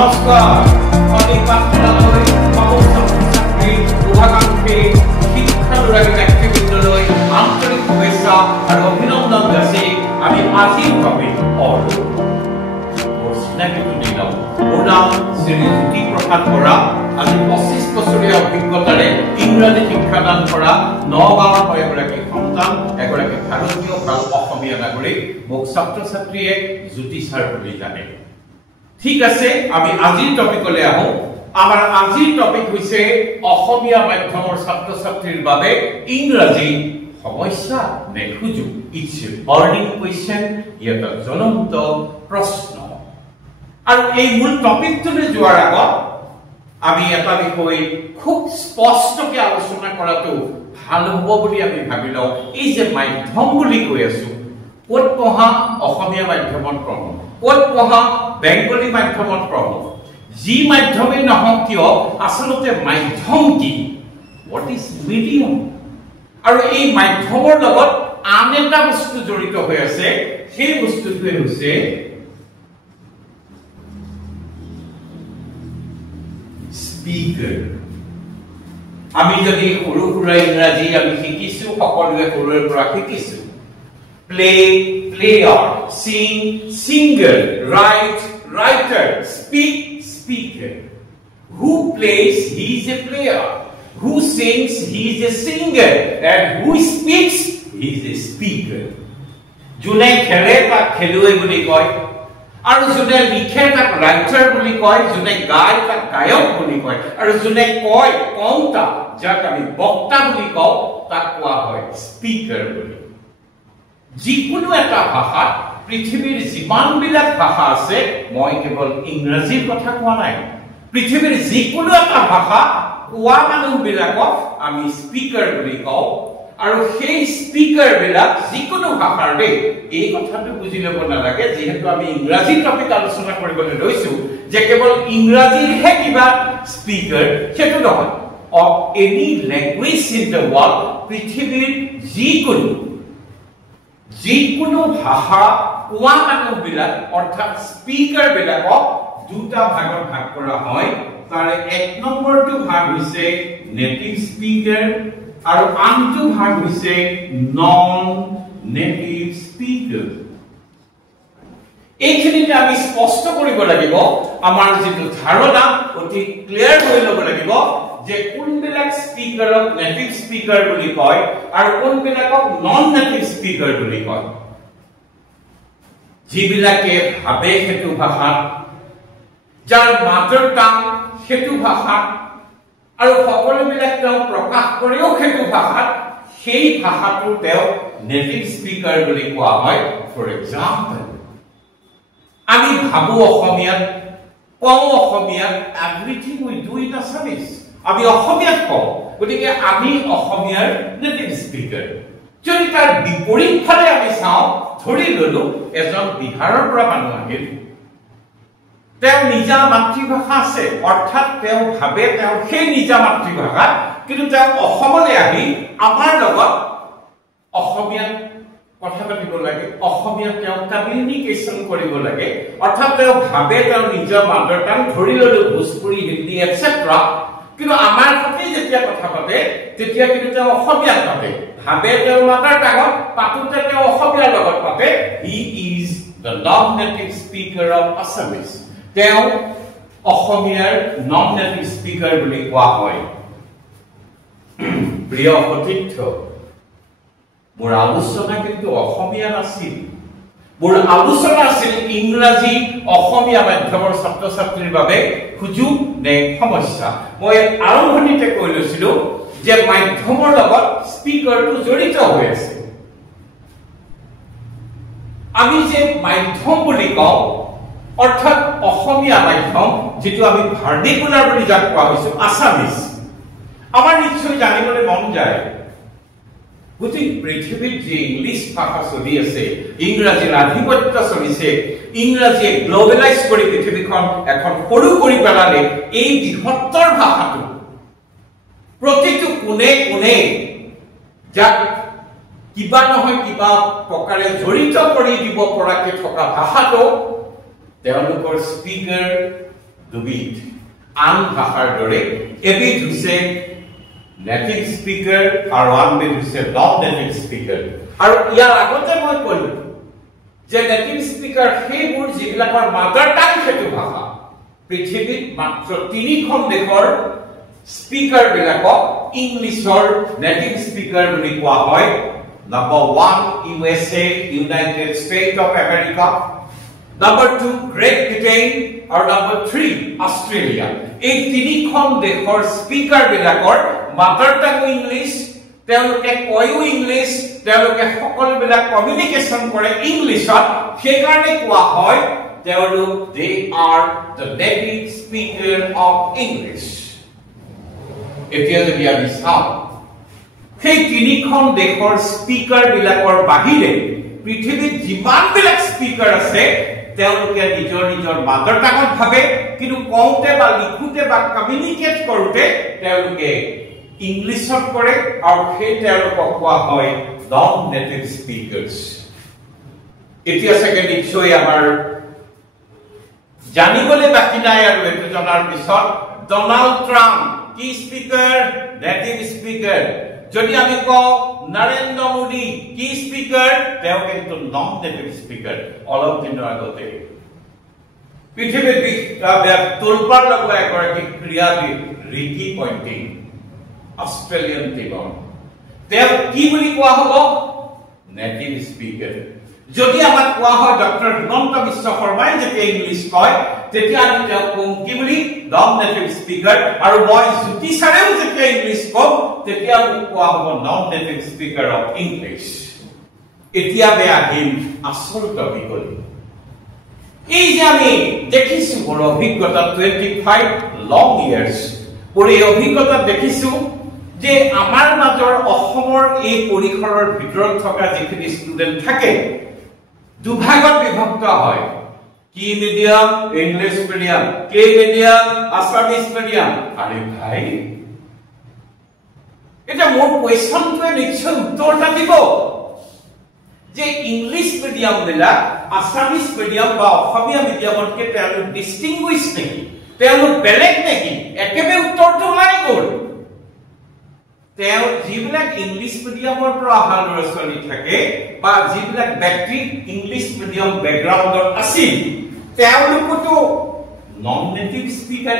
নমস্কাৰ অনিপাতলৈ ছাত্ৰী শুভাকাংক্ষী শিক্ষানুৰাগী ব্যক্তিবৃন্দলৈ আন্তৰিক শুভেচ্ছা আৰু অভিনন্দন যাচি আমি আজিৰ টপিক মোৰ নাম শ্ৰী জ্যোতি প্ৰসাদ বৰা। আজি 25 বছৰীয়া অভিজ্ঞতাৰে ইংৰাজী শিক্ষাদান কৰা নগাঁৱৰ এগৰাকী সন্তান, এগৰাকী ভাৰতীয় ভাল অসমীয়া নাগৰিক। মোক ছাত্ৰ ছাত্ৰীয়ে জ্যোতি ছাৰ বুলি জানে। ঠিক আছে, আমি আজিৰ টপিকলৈ আহো। আমাৰ আজিৰ টপিক হৈছে অসমীয়া মাধ্যমৰ ছাত্ৰ ছাত্ৰীৰ বাবে ইংৰাজী সমস্যা নে সুযোগ। ইটস এ বাৰ্নিং কোৱেশ্চন, এটা জ্বলন্ত প্ৰশ্ন। আৰু এই মূল টপিকটোলৈ যোৱাৰ আগত আমি এটা বিষয় খুব স্পষ্টকৈ আলোচনা কৰাটো ভাল হ'ব বুলি আমি ভাবি লওঁ। এই যে মাধ্যম বুলি কৈ আছো, ক'ত পঢ়া অসমীয়া মাধ্যমত পঢ়ো, ক'ত পঢ়া বেংগলী মাধ্যমত পঢ়ো, যি মাধ্যমেই নহওক কিয় আচলতে মাধ্যম কি, হোৱাট ইজ মিডিয়াম। আৰু এই মাধ্যমৰ লগত আন এটা বস্তু জড়িত হৈ আছে, সেই বস্তুটোৱে হৈছে স্পিকাৰ। আমি যদি সৰু সুৰা ইংৰাজী আমি শিকিছো, সকলোৱে সৰুৰে পৰা শিকিছো। Play, player, Singh, singer, right, writer, speak, speaker. Who plays, he is a player. Who sings, he is a singer. And who speaks, he is a speaker. যোনে খেলে তাক খেলুৱৈ বুলি কয়, আৰু যোনে লিখে তাক ৰাইটাৰ বুলি কয়, যোনে গায় তাক গায়ক বুলি কয়, আৰু যোনে কয় কওঁতা, যাক আমি বক্তা বুলি কওঁ, তাক কোৱা হয় স্পীকাৰ বুলি। যিকোনো এটা ভাষাত পৃথিৱীৰ যিমানবিলাক ভাষা আছে, মই কেৱল ইংৰাজীৰ কথা কোৱা নাই, পৃথিৱীৰ যিকোনো এটা ভাষা কোৱা মানুহবিলাকক আমি স্পীকাৰ বুলি কওঁ। আৰু সেই স্পীকাৰ বিলাক যিকোনো ভাষাৰ দেই, এই কথাটো বুজি ল'ব নালাগে, যিহেতু আমি ইংৰাজী টপিক আলোচনা কৰিবলৈ লৈছো, যে কেৱল ইংৰাজীৰহে কিবা স্পীকাৰ, সেইটো নহয়। Of any language in the world, পৃথিৱীৰ যিকোনো ভাষা কোৱা মানুহবিলাক অৰ্থাৎ স্পীকাৰ বিলাকক দুটা ভাগত ভাগ কৰা হয়। তাৰে 1 নম্বৰটো ভাগ হৈছে নেটিভ স্পীকাৰ আৰু আনটো ভাগ হৈছে নন নেটিভ স্পীকাৰ। এইখিনিতে আমি স্পষ্ট কৰিব লাগিব, আমাৰ যিটো ধাৰণা অতি ক্লিয়াৰ হৈ ল'ব লাগিব যে কোনবিলাক স্পীকাৰক নেটিভ স্পীকাৰ বুলি কয় আৰু কোনবিলাকক নন নেটিভ স্পীকাৰ বুলি কয়। যিবিলাকে ভাবে সেইটো ভাষাত, যাৰ মাদাৰ টাং সেইটো ভাষাত, আৰু সকলোবিলাক তেওঁ প্ৰকাশ কৰেও সেইটো ভাষাত, সেই ভাষাটো তেওঁ নেটিভ স্পীকাৰ বুলি কোৱা হয়। ফৰ এক্সাম্পল, আমি ভাবো অসমীয়াত, কওঁ অসমীয়াত, everything we do in Assamese, আমি অসমীয়াত কওঁ, গতিকে আমি অসমীয়াৰ নেটিভ স্পীকাৰ। যদি তাৰ বিপৰীত ফালে আমি চাওঁ, ধৰি ললো এজন বিহাৰৰ পৰা মানুহ আহিল, তেওঁ নিজা মাতৃভাষা আছে, অৰ্থাৎ তেওঁ ভাবে তেওঁ সেই নিজা মাতৃভাষা, কিন্তু তেওঁ অসমলৈ আহি আমাৰ লগত অসমীয়াত কথা পাতিব লাগে, অসমীয়াত তেওঁ কমিউনিকেশ্যন কৰিব লাগে, অৰ্থাৎ তেওঁ ভাবে তেওঁ নিজৰ মাদাৰ টাং, ধৰি ললো ভোজপুৰী, হিন্দী এটচেট্ৰা, কিন্তু আমাৰ সৈতে যেতিয়া কথা পাতে তেতিয়া কিন্তু তেওঁ অসমীয়াত পাতে, ভাবে তেওঁৰ মাদাৰ টাঙত, পাতোতে তেওঁ অসমীয়াৰ লগত পাতে। He is the non native speaker of Assamese. তেওঁ অসমীয়াৰ নন নেটিভ স্পীকাৰ বুলি কোৱা হয়। প্ৰিয় সতীৰ্থ, মোৰ আলোচনা কিন্তু অসমীয়া নাছিল, মোৰ আলোচনা আছিল ইংৰাজী অসমীয়া মাধ্যমৰ ছাত্ৰ ছাত্ৰীৰ বাবে সুযোগ নে সমস্যা। মই আৰম্ভণিতে কৈ লৈছিলো যে মাধ্যমৰ লগত স্পীকাৰটো জড়িত হৈ আছে। আমি যে মাধ্যম বুলি কওঁ, অৰ্থাৎ অসমীয়া মাধ্যম, যিটো আমি ভাৰ্নিকুলাৰ বুলি যাক কোৱা হৈছো, আছামিজ, আমাৰ নিশ্চয় জানিবলৈ মন যায় গোটেই পৃথিৱীত যে ইংলিছ ভাষা চলি আছে, ইংৰাজীৰ আধিপত্য চলিছে, ইংৰাজীয়ে গ্লবেলাইজ কৰি পৃথিৱীখন এখন সৰু কৰি পেলালে, এই বৃহত্তৰ ভাষাটো প্ৰতিটো কোণে কোণে যাক কিবা নহয় কিবা প্ৰকাৰে জড়িত কৰি দিব পৰাকৈ থকা ভাষাটো তেওঁলোকৰ স্পীকাৰ দুবিধ আন ভাষাৰ দৰে এবিধ হৈছে নেটিভ স্পিকাৰ আৰু আনবিধ হৈছে নন নেটিভ স্পিকাৰ আৰু ইয়াৰ আগতে মই ক'লো যে নেটিভ স্পিকাৰ সেইবোৰ যিবিলাকৰ মাদাৰ টাং সেইটো ভাষা পৃথিৱীত মাত্ৰ 3খন দেশৰ স্পিকাৰ বিলাকক ইংলিছৰ নেটিভ স্পিকাৰ বুলি কোৱা হয় Number 1 USA United States of America Number 2 Great Britain or number 3 Australia এই 3খন দেশৰ স্পিকাৰ বিলাকৰ মাদাৰ টাং ইংলিছ তেওঁলোকে কয়ও ইংলিছ তেওঁলোকে সকলোবিলাক কমিউনিকেশ্যন কৰে ইংলিছত সেইকাৰণে কোৱা হয় তেওঁলোক they are the native speaker of English এতিয়া যদি আমি চাওঁ সেই 3খন দেশৰ স্পিকাৰ বিলাকৰ বাহিৰে পৃথিৱীত যিমানবিলাক স্পিকাৰ আছে তেওঁলোকে নিজৰ নিজৰ মাদাৰ টাঙত ভাবে কিন্তু কওঁতে বা লিখোতে বা কমিউনিকেট কৰোতে তেওঁলোকে ইংলিছত কৰে আৰু সেই তেওঁলোকক কোৱা হয় নন নেটিভ স্পিকাৰ্ছ এতিয়া সেকেন্ড নিশ্চয় আমাৰ জানিবলৈ বাকি নাই আৰু এটো জনাৰ পিছত ডোনাল্ড ট্ৰাম্প কি স্পিকাৰ নেটিভ স্পিকাৰ যদি আমি কওঁ নৰেন্দ্ৰ মোদী কি স্পিকাৰ তেওঁ কিন্তু নন নেটিভ স্পিকাৰ অলপ দিনৰ আগতে পৃথিৱীৰ তোলপাৰ লগোৱা এগৰাকী ক্ৰীড়াবিদ ৰিকি পইণ্টিং অষ্ট্ৰেলিয়ান টিমৰ তেওঁ কি বুলি কোৱা হ'ব নেটিভ স্পিকাৰ যদি আমাক কোৱা হয় ডক্টৰ হিমন্ত বিশ্ব শৰ্মাই যেতিয়া ইংলিছ কয় তেতিয়া আমি তেওঁক কওঁ কি বুলি নন নেটিভ স্পিকাৰ আৰু মই জ্যোতি ছাৰেও যেতিয়া ইংলিছ কওঁ তেতিয়া মোক কোৱা হ'ব non native speaker of English এতিয়া আহিম আচল টপিকলৈ এই যে আমি দেখিছো মোৰ অভিজ্ঞতা 25 লং ইয়াৰ্ছ মোৰ এই অভিজ্ঞতা দেখিছো যে আমাৰ মাজৰ অসমৰ এই পৰিসৰৰ ভিতৰত থকা যিখিনি ষ্টুডেণ্ট থাকে দুভাগত বিভক্ত হয় কি মিডিয়াম ইংলিশ মিডিয়াম কে মিডিয়াম আসামিজ মিডিয়াম আরে ভাই এটা মোৰ কোৱেশ্চনটোৱে নিশ্চয় উত্তৰটা দিব যে ইংলিশ মিডিয়াম বিলাক আসামিজ মিডিয়াম বা অসমীয়া মিডিয়ামতকে তেওঁলোক ডিস্টিংগুইশ নেকি তেওঁলোক বেলেগ নেকি একেবাৰে উত্তৰটো ওলাই গ'ল তেওঁ যিবিলাক ইংলিশ মিডিয়ামৰ পৰা অহা ল'ৰা ছোৱালী থাকে বা যিবিলাক ব্যক্তি ইংলিশ মিডিয়াম বেকগ্ৰাউণ্ডত আছিল তেওঁলোকতো নন নেটিভ স্পিকাৰ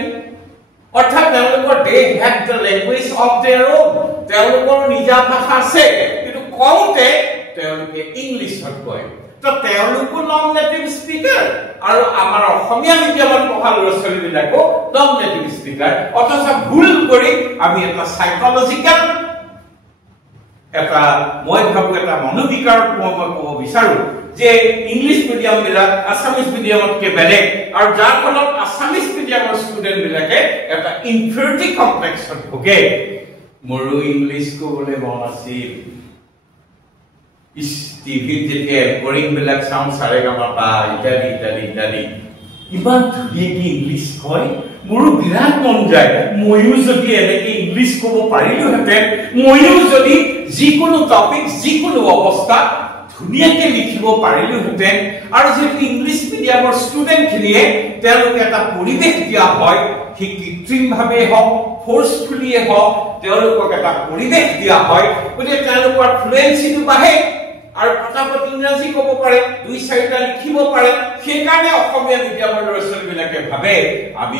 অৰ্থাৎ তেওঁলোকৰ they have the language of their own তেওঁলোকৰ নিজা ভাষা আছে কিন্তু কওঁতে তেওঁলোকে ইংলিছত কয় তো তেওঁলোকো নন নেটিভ স্পিকাৰ আৰু আমাৰ অসমীয়া মিডিয়ামত পঢ়া ল'ৰা ছোৱালীবিলাকো নন নেটিভ স্পিকাৰ অথচ ভুল কৰি আমি এটা সাইকোলজিক্যাল এটা মই ভাবো এটা মনোবিকাৰত মই ক'ব বিচাৰো যে ইংলিশ মিডিয়াম বিলাক আসামিজ মিডিয়ামতকে বেলেগ আৰু যাৰ ফলত আসামিজ মিডিয়ামৰ ষ্টুডেণ্ট বিলাকে এটা ইনফিৰিয়ৰিটি কমপ্লেক্সত ভোগে মোৰো ইংলিছ ক'বলৈ মন আছিল টিভিত যেতিয়া এংকৰিং বিলাক চাউণ্ড সাৰেগামাপা ইত্যাদি ইত্যাদি ইত্যাদি ইমান ধুনীয়াকে ইংলিছ কয় মোৰো বিৰাট মন যায় ময়ো যদি এনেকে ইংলিছ ক'ব পাৰিলোহেঁতেন ময়ো যদি যিকোনো টপিক যিকোনো অৱস্থা ধুনীয়াকে লিখিব পাৰিলোহেঁতেন আৰু যদি ইংলিছ মিডিয়ামৰ ষ্টুডেণ্টখিনিয়ে তেওঁলোকে এটা পৰিৱেশ দিয়া হয় সি কৃত্ৰিমভাৱে হওক ফ'ৰ্চফুলিয়ে হওক তেওঁলোকক এটা পৰিৱেশ দিয়া হয় গতিকে তেওঁলোকৰ ফ্লুৱেঞ্চিটো বাঢ়ে আৰু পটাপট ইংৰাজী ক'ব পাৰে দুই চাৰিটা লিখিব পাৰে সেইকাৰণে অসমীয়া মিডিয়ামৰ ল'ৰা ছোৱালীবিলাকে ভাবে আমি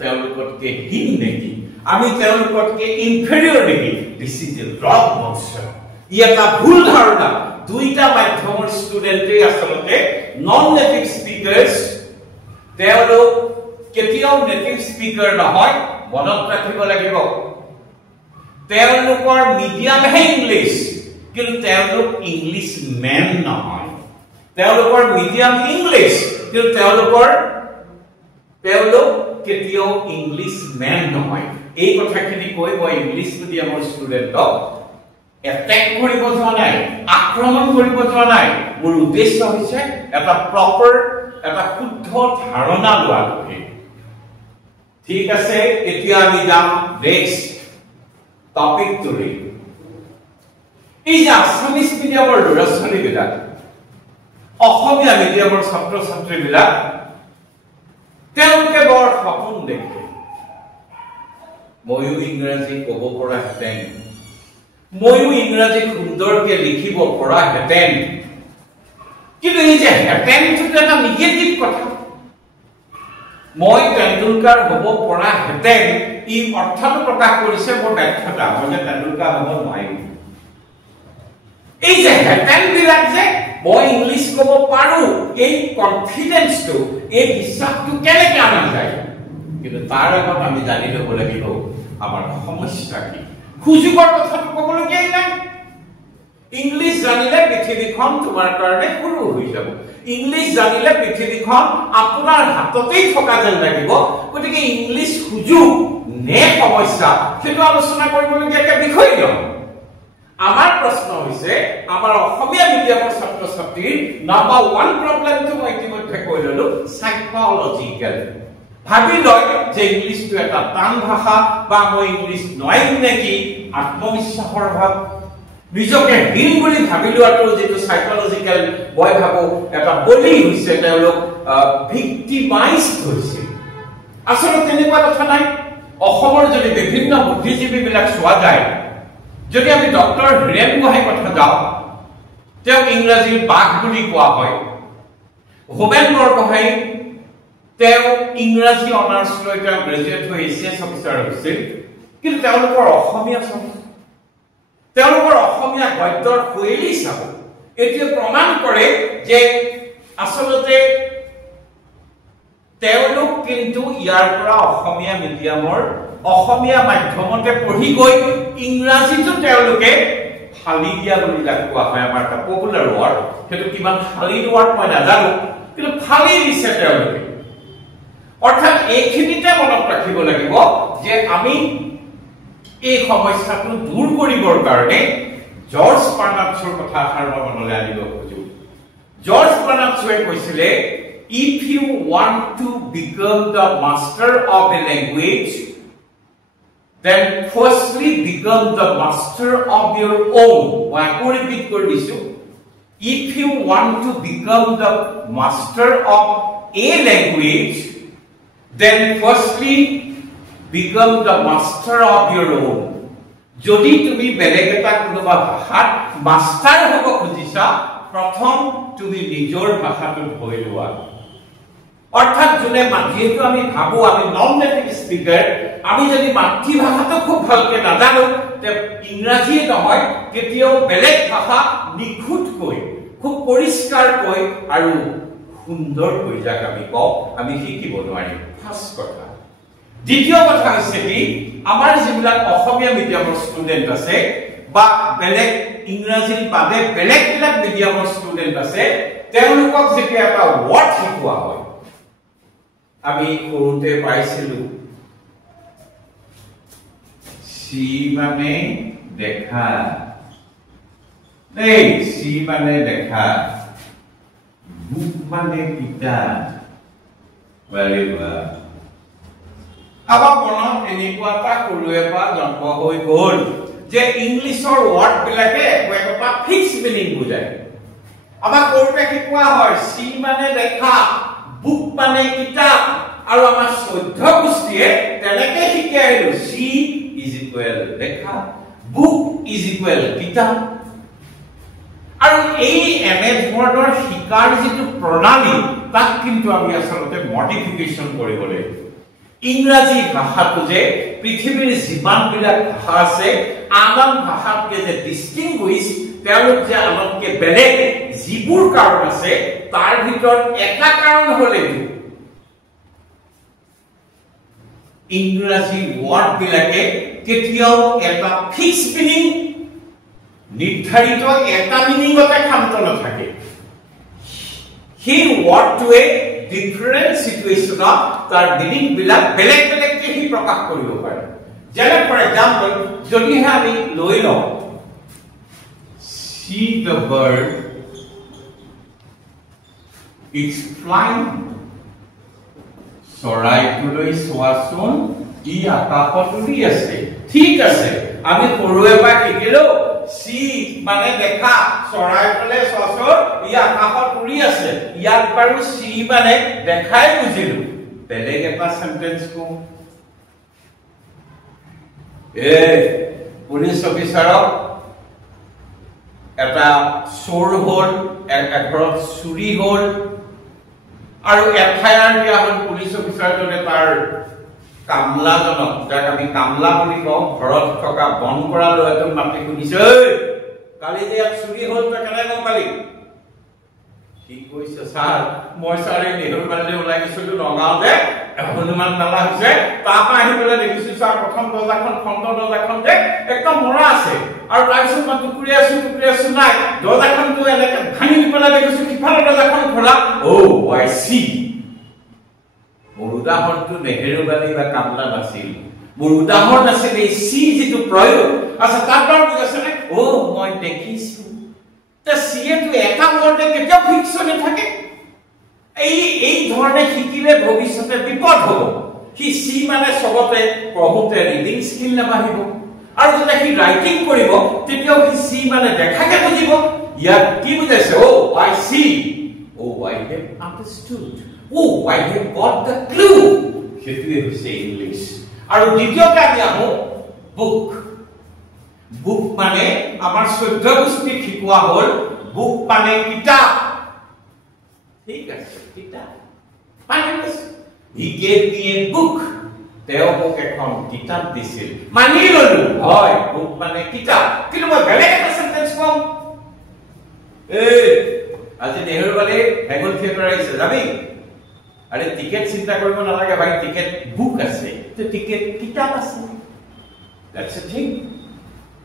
তেওঁলোকতকে হীন নেকি আমি তেওঁলোকতকে ইনফেৰিয়ৰ নেকি দিছ ইজ এ ৰং নচন ই এটা ভুল ধাৰণা দুইটা মাধ্যমৰ ষ্টুডেণ্টে আচলতে নন নেটিভ স্পিকাৰ্ছ তেওঁলোক কেতিয়াও নেটিভ স্পিকাৰ নহয় মনত ৰাখিব লাগিব তেওঁলোকৰ মিডিয়ামহে ইংলিছ কিন্তু তেওঁলোক ইংলিছ মেন নহয় তেওঁলোকৰ মিডিয়াম ইংলিছ কিন্তু তেওঁলোক কেতিয়াও ইংলিছ মেন নহয় এই কথাখিনি কৈ মই ইংলিছ মিডিয়ামৰ ষ্টুডেণ্টক এটেক কৰিব যোৱা নাই আক্ৰমণ কৰিব যোৱা নাই মোৰ উদ্দেশ্য হৈছে এটা প্ৰপাৰ এটা শুদ্ধ ধাৰণা লোৱাটোহে ঠিক আছে এতিয়া আমি যাম নেক্সট টপিকটোলৈ এই যে আসামিজ মিডিয়ামৰ ল'ৰা ছোৱালীবিলাক অসমীয়া মিডিয়ামৰ ছাত্ৰ ছাত্ৰীবিলাক তেওঁলোকে বৰ সপোন দেখে ময়ো ইংৰাজী ক'ব পৰা হেঁতেন, ময়ো ইংৰাজী সুন্দৰকে লিখিব পৰা হেঁতেন। কিন্তু এই যে হেঁতেনটো এটা নিগেটিভ কথা। মই তেণ্ডুলকাৰ হ'ব পৰা হেঁতেন ই অৰ্থটো প্ৰকাশ কৰিছে মোৰ ব্যৰ্থতা, মই যে তেণ্ডুলকাৰ হ'ব নোৱাৰিম। এই যে হেঁতেন বিলাক যে মই ইংলিছ ক'ব পাৰো, এই কনফিডেন্সটো, এই বিশ্বাসটো কেনেকে আনা যায়? কিন্তু তাৰ আগত আমি জানি ল'ব লাগিব আমাৰ সমস্যা কি। সুযোগৰ কথাটো ক'বলগীয়াই নাই। ইংলিছ জানিলে পৃথিৱীখন তোমাৰ কাৰণে সৰু হৈ যাব। ইংলিছ জানিলে পৃথিৱীখন আপোনাৰ হাততেই থকা যেন লাগিব। গতিকে ইংলিছ সুযোগ নে সমস্যা সেইটো আলোচনা কৰিবলগীয়া বিষয় নহয়। আমাৰ প্ৰশ্ন হৈছে আমাৰ অসমীয়া মিডিয়ামৰ ছাত্ৰ ছাত্ৰীৰ নাম্বাৰ 1 প্ৰব্লেমটো মই ইতিমধ্যে কৈ ললো, সাইকোলজিকেল। ভাবি লয় যে ইংলিছটো এটা টান ভাষা বা মই ইংলিছ নোৱাৰিম নেকি, আত্মবিশ্বাসৰ অভাৱ, নিজকে হীন বুলি ভাবি লোৱাটো যেটো সাইকোলজিকেল মই ভাবো এটা বলি হৈছে, তেওঁলোক ভিক্টিমাইজড হৈছে। আসলে তেনেকুৱা কথা নাই। অসমৰ যদি বিভিন্ন বুদ্ধিজীৱী বিলাক চোৱা যায়, যদি আমি ডক্টৰ হীৰেন গোহাঁইৰ কথা যাওঁ, তেওঁক ইংৰাজীৰ বাঘ বুলি কোৱা হয়। হোমেন বৰগোহাঁই তেওঁ ইংৰাজী অনাৰ্ছ লৈ তেওঁ গ্ৰেজুৱেট হৈ এচিএছ অফিচাৰ হৈছিল। কিন্তু তেওঁলোকৰ অসমীয়া তেওঁলোকৰ অসমীয়া গদ্যৰ শৈলী চাব, এতিয়া প্ৰমাণ কৰে যে আচলতে তেওঁলোক কিন্তু ইয়াৰ পৰা অসমীয়া মিডিয়ামৰ অসমীয়া মাধ্যমতে পঢ়ি গৈ ইংৰাজীটো তেওঁলোকে ফালি দিয়া বুলি যাক কোৱা হয়, আমাৰ এটা পপুলাৰ ৱাৰ্ড, সেইটো কিমান ফালি ৱাৰ্ড মই নাজানো, কিন্তু ফালি দিছে তেওঁলোকে। অৰ্থাৎ এইখিনিতে মনত ৰাখিব লাগিব যে আমি এই সমস্যাটো দূৰ কৰিবৰ কাৰণে জৰ্জ বাৰ্নাৰ্ডছৰ কথা এষাৰ মনলৈ আনিব খোজো। জৰ্জ বাৰ্নাৰ্ডছে কৈছিলে, if you want to become the master of a language, then firstly become the master of your own. মই আকৌ ৰিপিট কৰি দিছো, if you want to become the master of a language, then firstly become the master of your own. যদি তুমি বেলেগ এটা কোনোবা ভাষাত মাষ্টাৰ হ'ব খুজিছা, প্ৰথম তুমি নিজৰ ভাষাটো ধৰি লোৱা। অৰ্থাৎ যোনে যিহেতু আমি ভাবো আমি নন নেটিভ স্পিকাৰ, আমি যদি মাতৃভাষাটো খুব ভালকে নাজানো, তে ইংৰাজীয়ে নহয় কেতিয়াও বেলেগ ভাষা নিখুঁতকৈ, খুব পৰিষ্কাৰকৈ আৰু সুন্দৰকৈ যাক আমি কওঁ, আমি শিকিব নোৱাৰিম। ফাৰ্ষ্ট কথা। দ্বিতীয় কথা হৈছে কি, আমাৰ যিবিলাক অসমীয়া মিডিয়ামৰ ষ্টুডেণ্ট আছে বা বেলেগ ইংৰাজীৰ বাদে বেলেগ বিলাক মিডিয়ামৰ ষ্টুডেণ্ট আছে, তেওঁলোকক যেতিয়া এটা ৱাৰ্ড শিকোৱা হয়, আমি সৰুতে পাইছিলো চি মানে দেখা, এই চি মানে দেখা, বুক মানে কিতাপ। আমাৰ মনত এনেকুৱা এটা সৰুৰে পৰা জন্ম হৈ গ'ল যে ইংলিছৰ ৱাৰ্ড বিলাকে একো ফিক্স মিনিং বুজায়। আমাক সৰুতে শিকোৱা হয় চি মানে দেখা, বুক মানে কিতাপ, আৰু আমাৰ চৈধ্য গোষ্ঠীয়ে তেনেকে শিকি আহিলো, চি ইজ ইকুৱেল দেখা, বুক ইজ ইকুৱেল কিতাপ। আৰু এই এনে ধৰণৰ শিকাৰ যিটো প্ৰণালী, তাক কিন্তু আমি আচলতে মডিফিকেশ্যন কৰিব লাগিব। ইংৰাজী ভাষাটো যে পৃথিৱীৰ যিমানবিলাক ভাষা আছে, আন ভাষাতকে যে ডিষ্টিংগুইছ, তেওঁলোক যে আনতকে বেলেগ যিবোৰ কাৰণ আছে, তাৰ ভিতৰত এটা কাৰণ হলে ইংৰাজী ৱাৰ্ড বিলাকে কেতিয়াও এটা ফিক্স মিনিং, নিৰ্ধাৰিত এটা মিনিংতে ক্ষান্ত নাথাকে। সেই ৱাৰ্ডটোৱে ডিফাৰেণ্ট চিটুৱেশ্যনত তাৰ মিনিং বিলাক বেলেগ বেলেগকে সি প্ৰকাশ কৰিব পাৰে। যেনে ফৰ এক্সাম্পল, যদিহে আমি লৈ লওঁ see the bird, it's flying, চৰাইটোলৈ চোৱাচোন, ই আকাশত উৰি আছে। ঠিক আছে, আমি সৰুৰে পৰা শিকিলো চি মানে দেখা, চৰাইটোলৈ চোৱাচোন, ই আকাশত উৰি আছে। ইয়াত বাৰু চি মানে দেখাই বুজিলো, বেলেগ এটা সেন্টেন্স কো পুলিশ অফিচাৰক এটা চোৰ হল ঘৰত চুৰি হল আৰু এফআইআৰ দিয়া হল পুলিশ অফিচাৰজনে তাৰ কামলাজনক যাক আমি কামলা বুলি কওঁ ঘৰত থকা বন কৰা ল'ৰাটোক মাতি সুধিছে কালি যে ইয়াত চুৰি হল তই কেনে গম পালি কি কৈছে ছাৰ মই ছাৰ এই নেহৰু বালিলৈ ওলাই গৈছিলো নগাঁৱতে হনুমান মেলা হৈছে তাৰপৰা আহি পেলাই দেখিছো ছাৰ প্ৰথম দৰ্জাখন ফ্ৰণ্ট দৰ্জাখন যে একদম মৰা আছে আৰু তাৰপিছত মই টুকুৰি আছো নাই দৰ্জাখনটো এনেকে ভাঙি পেলাই দেখিছো সিফালৰ দৰ্জাখন খোলা আই চি মোৰ উদাহৰণটো নেহেৰু বালি বা কামলা নাছিল মোৰ উদাহৰণ আছিল এই চি যিটো প্ৰয়োগ আচ্ছা তাৰ পৰা বুজাইছে নে মই দেখিছো তে সিয়েটো এটা ওয়াৰ্ডে কেতিয়াও ফিক্স হৈ থাকে এই ধৰণে শিকিলে ভৱিষ্যতে বিপদ হ'ব কি সি মানে সবতে পঢ়োতে ৰিডিং স্কিল নাবাঢ়িব আৰু যেতিয়া কি ৰাইটিং কৰিব তেতিয়াও কি সি মানে দেখাকে বুজিব ইয়াত কি বুজাইছে আই সি আই have আন্ডাৰস্টুড I have got the clue সেইটোৱে হৈছে ইংলিছ আৰু দ্বিতীয়তে আমি আহো বুক মানে আমাৰ শুদ্ধ গোষ্ঠী শিকোৱা হ'ল বুক মানে কিতাপ ঠিক আছে কিতাপ মানে he gave me a book তেওঁ মোক এখন কিতাপ দিছিল মানি ললো হয় বুক মানে কিতাপ কিন্তু মই বেলেগ এটা সেন্টেন্স কম আজি নেহৰু বালি হেগল থিয়েটাৰ আহিছে যাবি আৰে টিকেট চিন্তা কৰিব নালাগে ভাই টিকেট বুক আছে তো টিকেট কিতাপ আছে দ্যাটস এ থিং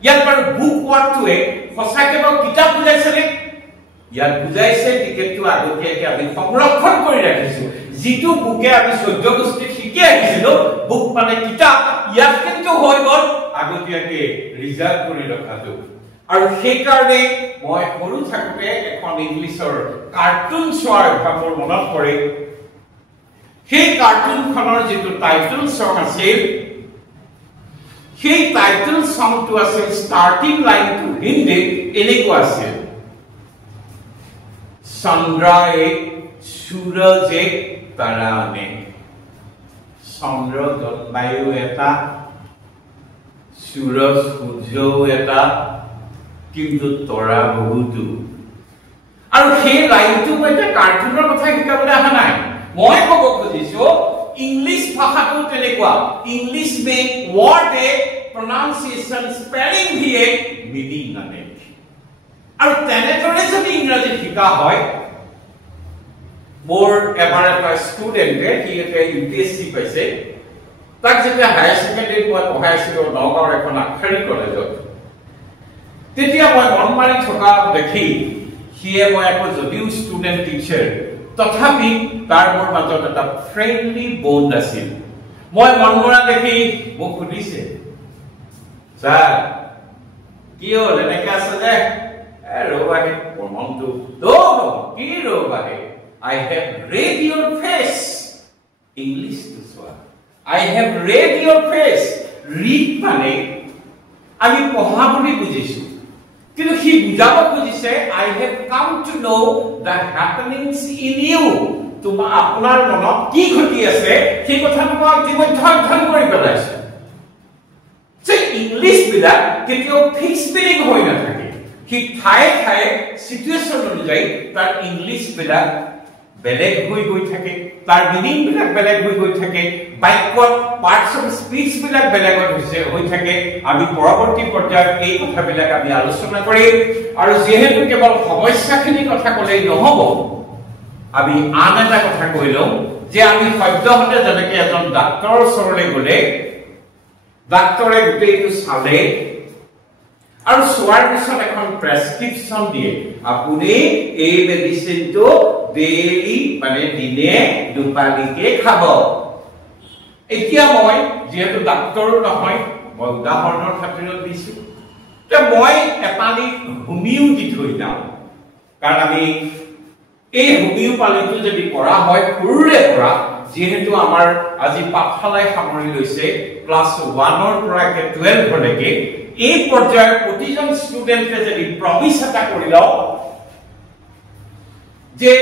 ইয়াত বাৰু বুক ওয়াৰ্ডটোৱে সঁচাকে বাৰু কিতাপ বুজাইছে নে ইয়াত বুজাইছে টিকেটটো আগতীয়াকৈ আমি সংৰক্ষণ কৰি ৰাখিছো যিটো বুকে আমি 14 গোষ্ঠীত শিকি আহিছিলো বুক মানে কিতাপ ইয়াত কিন্তু হৈ গ'ল আগতীয়াকৈ ৰিজাৰ্ভ কৰি ৰখাটো আৰু সেই কাৰণে মই সৰু থাকোতে এখন ইংলিছৰ কাৰ্টুন চোৱাৰ ভাৱৰ মনত পৰে সেই কাৰ্টুনখনৰ যেটো টাইটেল সং আছিল সেই টাইটেল সংটো আছিল স্টাৰ্টিং লাইন টু হিন্দি এনেকুৱা আছিল চন্দ্ৰায়ে সূৰজে তাৰানে চন্দ্ৰ জলবায়ু এটা সূৰজ সূৰ্যও এটা কিন্তু তৰা বহুতো আৰু সেই লাইনটো মই কাৰ্টুনৰ কথা শিকাবলৈ অহা নাই মই ক'ব খুজিছো ইংলিছ ভাষাটো তেনেকুৱা ইংলিছ মে ওয়াৰ্ড এ প্ৰনাউন্সিয়েশন স্পেলিং ভি এ মিনিং নানে আৰু তেনেদৰে যদি ইংৰাজী শিকা হয় মোৰ এবাৰ এটা ষ্টুডেণ্টে কি এটা ইউপিএসসি পাইছে তাক যেতিয়া হায়াৰ সেকেন্ডাৰীত মই পঢ়াইছিলো নগাঁৱৰ এখন আখৰি কলেজত তেতিয়া মই মন মাৰি থকা দেখি সিয়ে মই আকৌ যদিও ষ্টুডেণ্ট টিচাৰ তথাপি তাৰ মোৰ মাজত এটা ফ্ৰেণ্ডলি বন্ড আছিল মই মন কৰা দেখি মোক সুধিছে স্যাৰ কি হ'ল এনেকৈ আছে যে ৰবাহে মোৰ মনটো কি ৰবাহে I have read your face English to soa I have read your face read মানে আমি পঢ়া বুলি বুজিছো কিন্তু হি বুজাব খুজিছে I have come to know the happenings in you তোমা আপোনাৰ মনত কি ঘটি আছে সেই কথাটো মই ইতিমধ্যে অধ্যয়ন কৰি পেলাইছো যে ইংলিছ বিলাক কেতিয়াও ফিক্স মিনিং হৈ নাথাকে কি ঠায়ে ঠায়ে সিচুৱেচন অনুযায়ী তাৰ ইংলিছ বিলাক বেলেগ হৈ গৈ থাকে তাৰ মিনিং বিলাক বেলেগ হৈ গৈ থাকে বাক্যত পাৰ্টস অফ স্পিচ বিলাক বেলেগ হৈ থাকে আমি পৰৱৰ্তী পৰ্যায়ত এই কথাবিলাক আমি আলোচনা কৰিম আৰু যেহেতু কেৱল সমস্যাখিনি কথা ক'লেই নহব আমি আন এটা কথা কৈ লওঁ যে আমি সদ্যহতে যেনেকৈ এজন ডাক্তৰৰ ওচৰলৈ গ'লে ডাক্তৰে গোটেইটো চালে আৰু সোৱাৰ পিছত এখন প্ৰেছক্ৰিপশ্যন দিয়ে আপুনি এই মেডিচিনটো ডেইলি মানে দিনে দুপালিকে খাব এতিয়া মই যেহেতু ডাক্তৰো নহয় মই উদাহৰণৰ খাতিৰত দিছো যে মই এপালি হোমিও দি থৈ যাওঁ কাৰণ আমি এই হোমিও পালিটো যদি কৰা হয় সৰুৰে পৰা যেহেতু আমাৰ আজি পাঠশালাই সামৰি লৈছে ক্লাছ 1 ৰ পৰা 12 লৈকে এই পৰ্যায়ৰ প্ৰতিজন ষ্টুডেণ্টে যদি প্ৰমিস এটা কৰি লও যে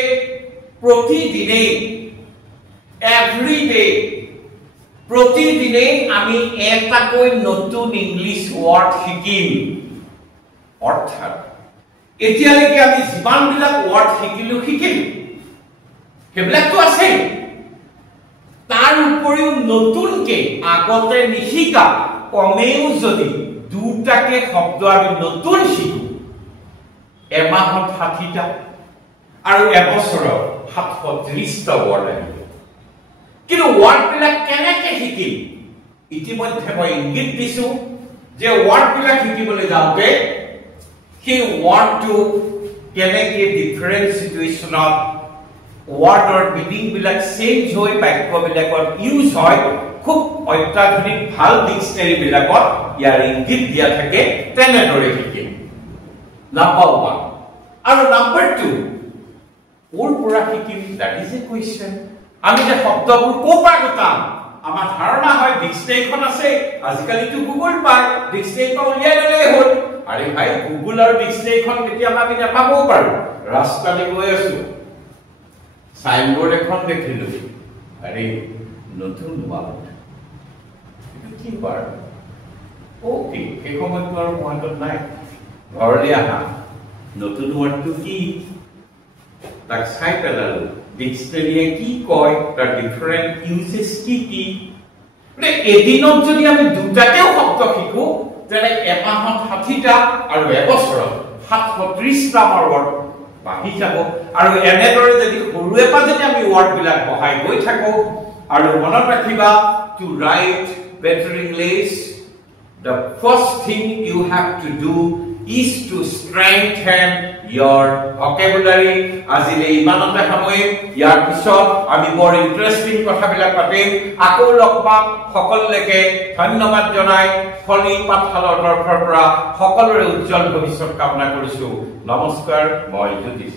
প্ৰতিদিনে every day প্ৰতিদিনে আমি এটাকৈ নতুন ইংলিশ ওয়াৰ্ড শিকিম অৰ্থাৎ এতিয়ালৈকে আমি যিমানবিলাক ওয়াৰ্ড শিকিলো সেইবিলাকতো আছে তাৰ উপৰিও নতুনকে আগতে নিশিকা কমেও যদি দুটাকে শব্দ আমি নতুন শিকো এমাহত 60টা আৰু এবছৰত 730টা ওয়ার্ড আহিব কিন্তু ওয়ার্ড বিলাক কেনেকে শিকিম ইতিমধ্যে মই ইংগিত দিছো যে ওয়ার্ড বিলাক শিকিবলৈ যাওঁতে সেই ওয়ার্ডটো কেনেকে ডিফারেন্ট সিচুয়েশনত ওয়াৰ্ডৰ মিনিং বিলাক চেঞ্জ হৈ বাক্যবিলাকত ইউজ হয় খুব অত্যাধুনিক ভাল ডিকশনাৰী বিলাকত ইয়াৰ ইংগিত দিয়া থাকে তেনেদৰে শিকিম নাম্বাৰ 1 আৰু নাম্বাৰ 2 ওৰ পৰা শিকিম দ্যাট ইজ এ কোৱেশ্চন আমি যে শব্দবোৰ কোপা গতাম আমাৰ ধাৰণা হয় ডিকশনাৰীখন আছে আজিকালিটো গুগল পায় ডিকশনাৰীখন উলিয়াই ললে হ'ল আৰে ভাই গুগল আৰু ডিকশনাৰীখন কেতিয়াবা আমি নাপাবও পাৰো ৰাস্তাতে গৈ আছো সাইনবোৰ্ড এখন দেখিলো আৰে নতুন ওয়াৰ্ড কি ওয়াৰ্ড ওকে এই সময়টো আৰু পইণ্টত নাই ঘৰলৈ আহা নতুন ওয়াৰ্ডটো কি তাক চাই পেলালো ডিকশনাৰীয়ে কি কয় তাৰ ডিফাৰেন্ট ইউজেস কি মানে এদিনত যদি আমি দুটাকেও শব্দ শিকো তেনে এমাহত 60টা আৰু এবছৰত 730টা ওয়াৰ্ড বাহি যাব আৰু এনেদৰে যদি সৰুৱে পা যদি আমি ওয়াৰ্ড বিলাক বহাই গৈ থাকো আৰু মনত ৰাখিবা to write better English the first thing you have to do is to strengthen your vocabulary আজিলে ইমানতে সময় ইয়াৰ পিছত আমি বৰ ইন্টাৰেষ্টিং কথাবিলাক পাতিম আকৌ লগ পাম সকলোকে ধন্যবাদ জনাই ফলি পাঠশালাৰ তৰফৰ পৰা সকলোৰে উজ্জ্বল ভৱিষ্যত কামনা কৰিছো নমস্কাৰ মই জ্যোতিষ